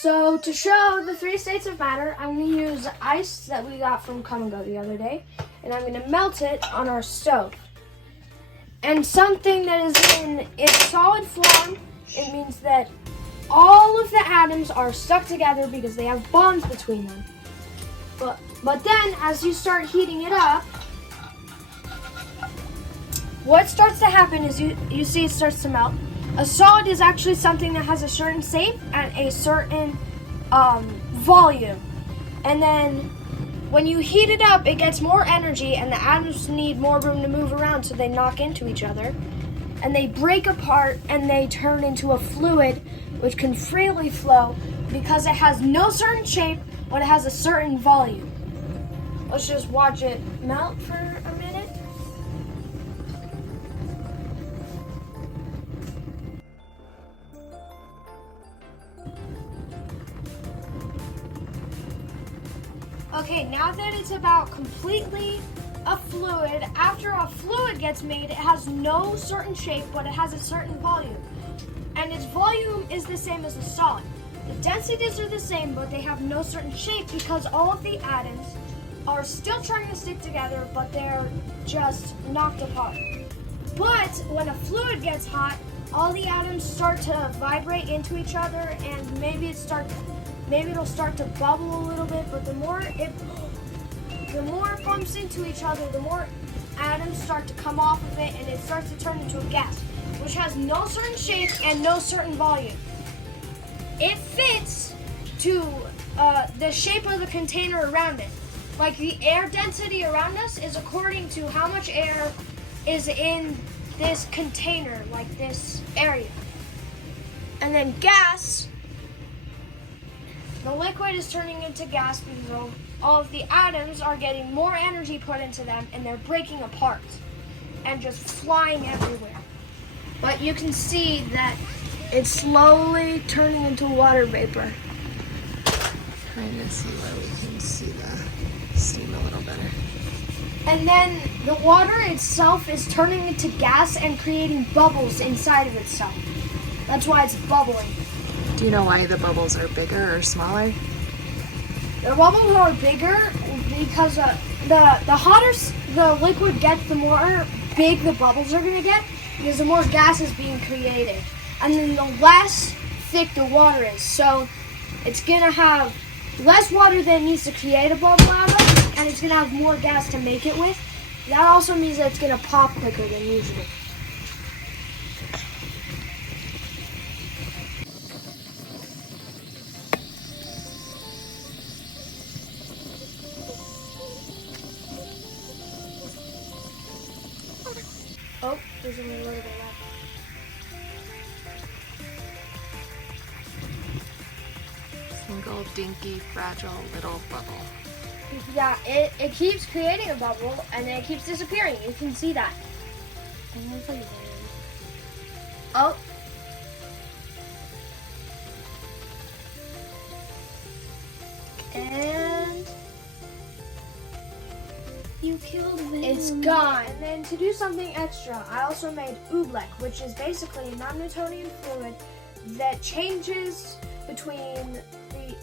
So to show the 3 states of matter, I'm going to use ice that we got from Come and Go the other day, and I'm going to melt it on our stove. And something that is in its solid form, it means that all of the atoms are stuck together because they have bonds between them. But then, as you start heating it up, what starts to happen is you see it starts to melt. A solid is actually something that has a certain shape and a certain volume. And then when you heat it up, it gets more energy and the atoms need more room to move around, so they knock into each other. And they break apart and they turn into a fluid which can freely flow because it has no certain shape, but it has a certain volume. Let's just watch it melt for a minute. Okay, now that it's about completely a fluid, after a fluid gets made, it has no certain shape, but it has a certain volume. And its volume is the same as a solid. The densities are the same, but they have no certain shape because all of the atoms are still trying to stick together, but they're just knocked apart. But when a fluid gets hot, all the atoms start to vibrate into each other, and maybe it'll start to bubble a little bit, but the more it bumps into each other, the more atoms start to come off of it, and it starts to turn into a gas, which has no certain shape and no certain volume. It fits to the shape of the container around it. Like the air density around us is according to how much air is in this container, like this area. And then gas, the liquid is turning into gas because all of the atoms are getting more energy put into them and they're breaking apart and just flying everywhere. But you can see that it's slowly turning into water vapor. Trying to see where we can see the steam a little better. And then the water itself is turning into gas and creating bubbles inside of itself. That's why it's bubbling. Do you know why the bubbles are bigger or smaller? The bubbles are bigger because the hotter the liquid gets, the more big the bubbles are going to get because the more gas is being created. And then the less thick the water is. So it's going to have less water than it needs to create a bubble out of, and it's going to have more gas to make it with. That also means that it's going to pop quicker than usual. Oh, there's only a little bit left. Single, dinky, fragile little bubble. Yeah, it keeps creating a bubble and then it keeps disappearing. You can see that. Oh. And you killed them. It's gone. And then to do something extra, I also made oobleck, which is basically a non-Newtonian fluid that changes between the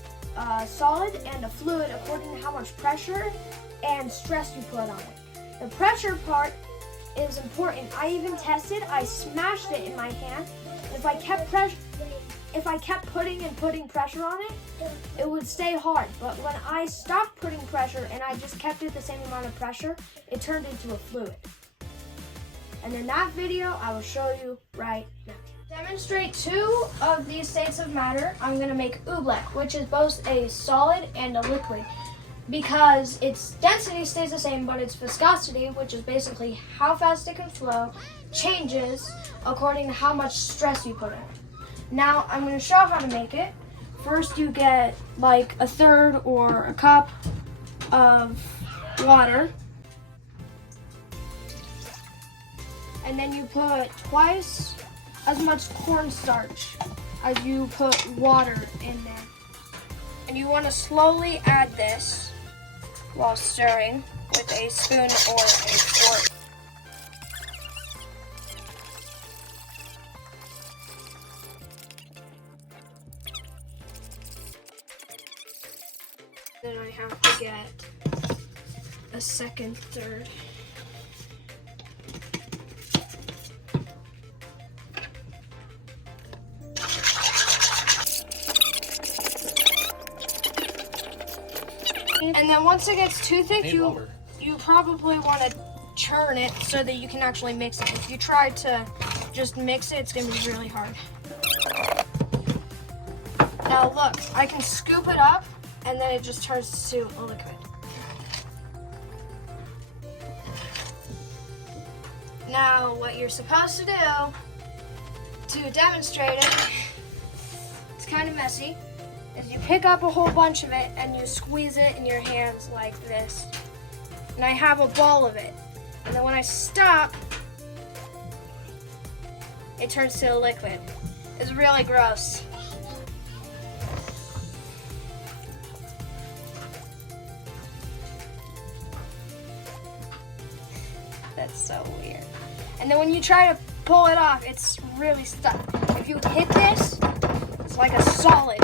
solid and a fluid according to how much pressure and stress you put on it. The pressure part is important. I even tested. I smashed it in my hand. If I kept putting pressure on it, it would stay hard. But when I stopped putting pressure and I just kept it the same amount of pressure, it turned into a fluid. And in that video, I will show you right now. To demonstrate 2 of these states of matter, I'm going to make oobleck, which is both a solid and a liquid, because its density stays the same, but its viscosity, which is basically how fast it can flow, changes according to how much stress you put in it. Now, I'm going to show how to make it. First, you get like a third or a cup of water. And then you put twice as much cornstarch as you put water in there. And you want to slowly add this while stirring with a spoon or a fork. Then I have to get a second third. And then once it gets too thick, you probably want to churn it so that you can actually mix it. If you try to just mix it, it's going to be really hard. Now look, I can scoop it up and then it just turns to a liquid. Now what you're supposed to do to demonstrate it, it's kind of messy, is you pick up a whole bunch of it and you squeeze it in your hands like this. And I have a ball of it. And then when I stop, it turns to a liquid. It's really gross. That's so weird. And then when you try to pull it off, it's really stuck. If you hit this, it's like a solid.